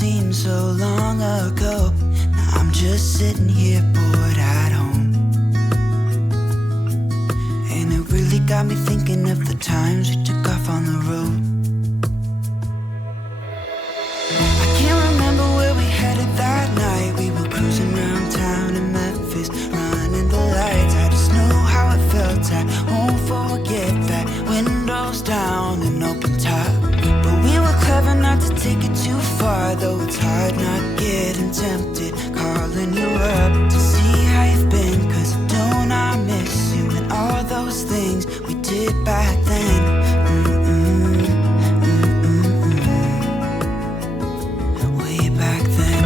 seemed so long ago. Now I'm just sitting here bored at home, and it really got me thinking of the times we took off on the road. I can't remember where we headed that night. We were cruising around town in Memphis, running the lights. I just know how it felt. I won't forget that. Windows down and open top, but we were clever not to take it too far. Though it's hard not getting tempted, calling you up to see how you've been. Cause don't I miss you and all those things we did back then. Way back then.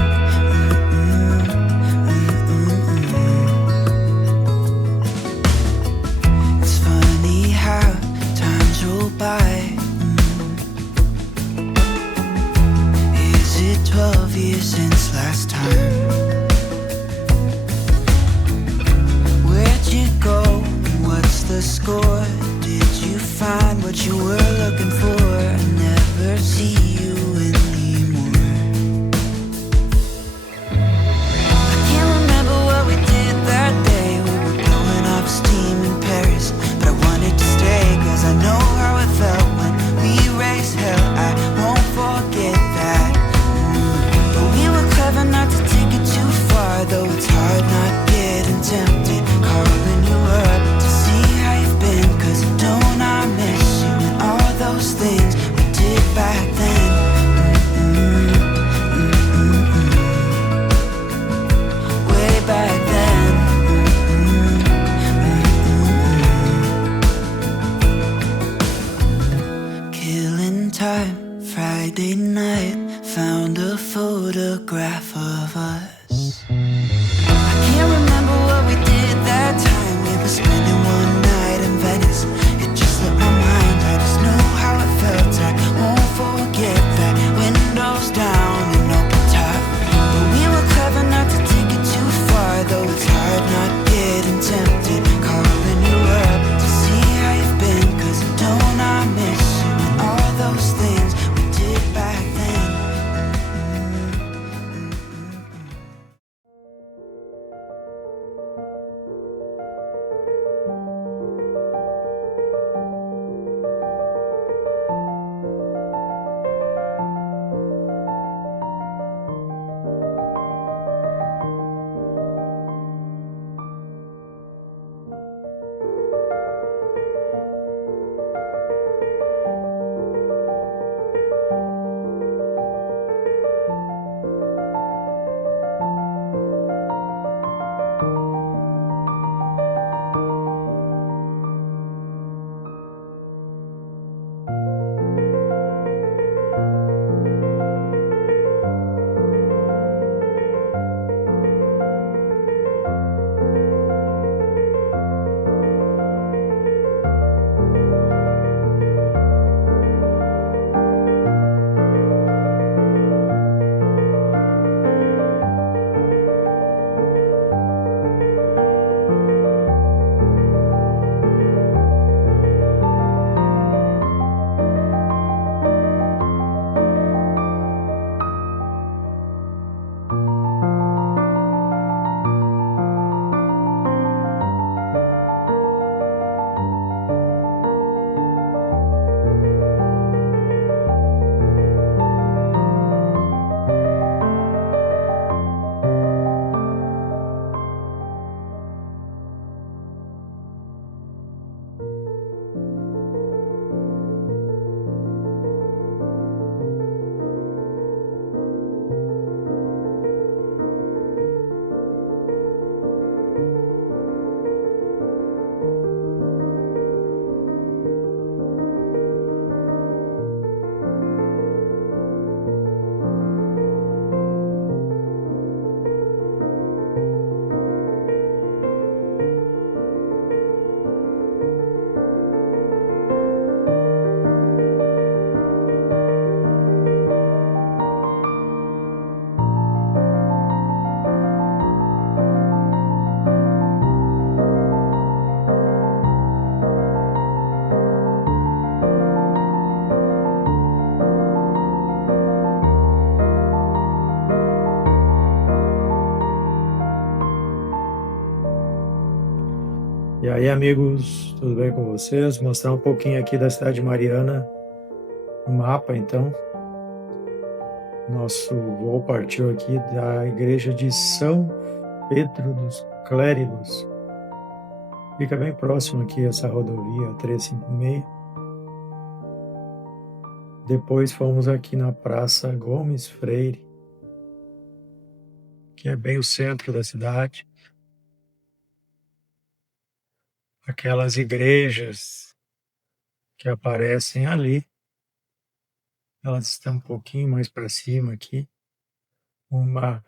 It's funny how times roll by. Is it 12 years since last time? Where'd you go? What's the score? Did you find what you were looking for? I never see you anymore. I can't remember what we did that day. We were blowing off steam in Paris, but I wanted to stay. Cause I know how it felt when we raised hell. I won't forget that. But we were clever not to take it too far. Though it's hard not getting tempted, calling you up to see how you've been. Cause don't I miss you and all those things we did back then. Way back then. Killing time, Friday night, found a photograph of us. I can't remember what we did that time. We were spending one night in Venice. It just slipped my mind. I just know how it felt. I won't forget that. Windows down and open top, but we were clever not to take it too far. Though it's hard not getting tempted, calling you up to see how you've been. Cause don't I miss you and all those things we did back then. E aí, amigos, tudo bem com vocês? Mostrar um pouquinho aqui da cidade de Mariana no mapa, então. Nosso voo partiu aqui da igreja de São Pedro dos Clérigos. Fica bem próximo aqui essa rodovia 356. Depois fomos aqui na Praça Gomes Freire, que é bem o centro da cidade. Aquelas igrejas que aparecem ali, elas estão um pouquinho mais para cima aqui. Uma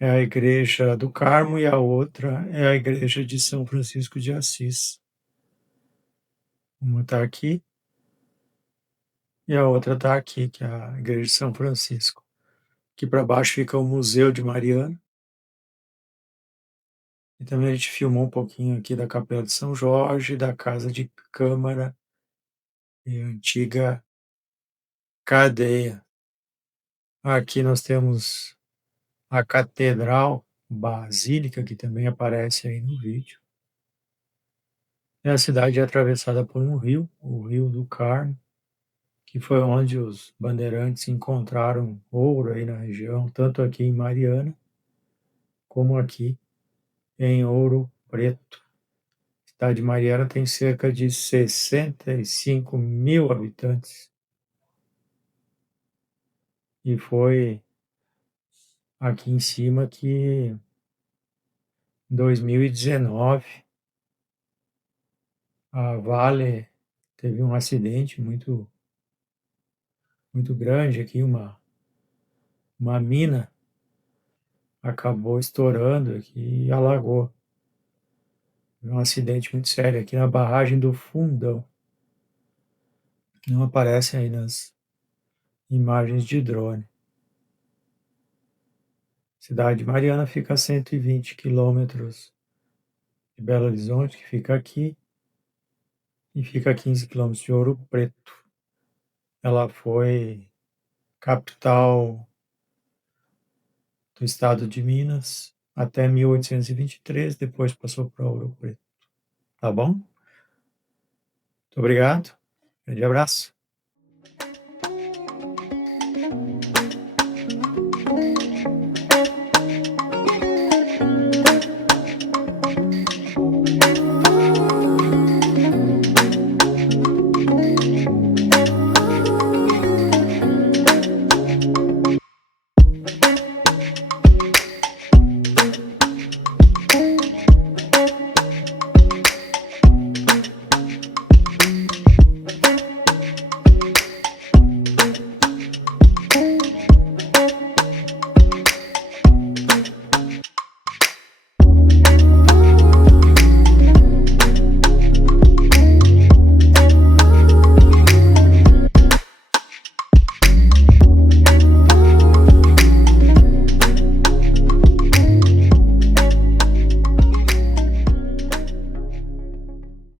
é a Igreja do Carmo e a outra é a Igreja de São Francisco de Assis. Uma está aqui e a outra está aqui, que é a Igreja de São Francisco. Aqui para baixo fica o Museu de Mariana. E também a gente filmou um pouquinho aqui da Capela de São Jorge, da Casa de Câmara e antiga cadeia. Aqui nós temos a Catedral Basílica, que também aparece aí no vídeo. E a cidade é atravessada por um rio, o Rio do Carmo, que foi onde os bandeirantes encontraram ouro aí na região, tanto aqui em Mariana, como aqui em Ouro Preto. A cidade de Mariana tem cerca de 65 mil habitantes. E foi aqui em cima que, em 2019, a Vale teve um acidente muito grande aqui, uma mina acabou estourando aqui e alagou. Um acidente muito sério aqui na barragem do Fundão. Não aparece aí nas imagens de drone. Cidade de Mariana fica a 120 quilômetros de Belo Horizonte, que fica aqui, e fica a 15 quilômetros de Ouro Preto. Ela foi capital do estado de Minas até 1823, depois passou para Ouro Preto. Tá bom? Muito obrigado. Grande abraço.